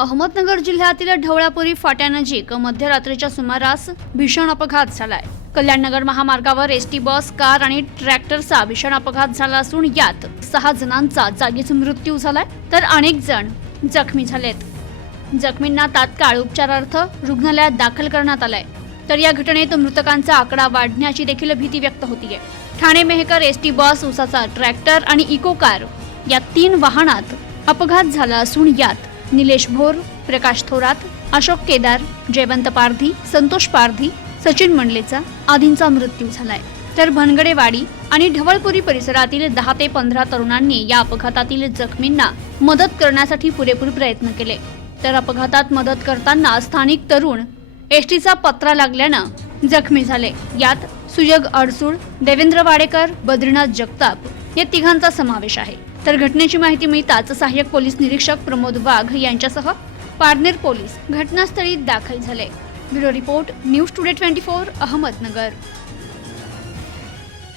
अहमदनगर जिल्ह्यातील ढवळापुरी फाट्यानजीक मध्यरात्रीच्या सुमारास भीषण अपघात झालाय. कल्याणनगर महामार्गावर एस टी बस कार आणि ट्रॅक्टरचा भीषण अपघात झाला असून यात सहा जणांचा जागीच मृत्यू झालाय तर अनेक जण जखमी झालेत. जखमींना तात्काळ उपचारार्थ रुग्णालयात दाखल करण्यात आलाय. तर या घटनेत मृतकांचा आकडा वाढण्याची देखील भीती व्यक्त होतीये. Thane Mehkar S T bus उसाचा ट्रॅक्टर आणि इको कार या तीन वाहनात अपघात झाला असून यात निलेश भोर प्रकाश थोरात अशोक केदार जयवंत पारधी संतोष पारधी सचिन मंडलेचा आदींचा मृत्यू झालाय. तर भनगडेवाडी आणि ढवळपुरी परिसरातील दहा ते पंधरा तरुणांनी या अपघातातील जखमींना मदत करण्यासाठी पुरेपूर प्रयत्न केले. तर अपघातात मदत करताना स्थानिक तरुण एसटीचा पत्रा लागल्यानं जखमी झाले. यात सुजग अडसूळ देवेंद्र वाडेकर बद्रीनाथ जगताप या तिघांचा समावेश आहे. तर घटनेची माहिती मिळताच सहाय्यक पोलीस निरीक्षक प्रमोद वाघ यांच्यासह पारनेर पोलीस घटनास्थळी दाखल झाले. Bureau report news today twenty four Ahmednagar.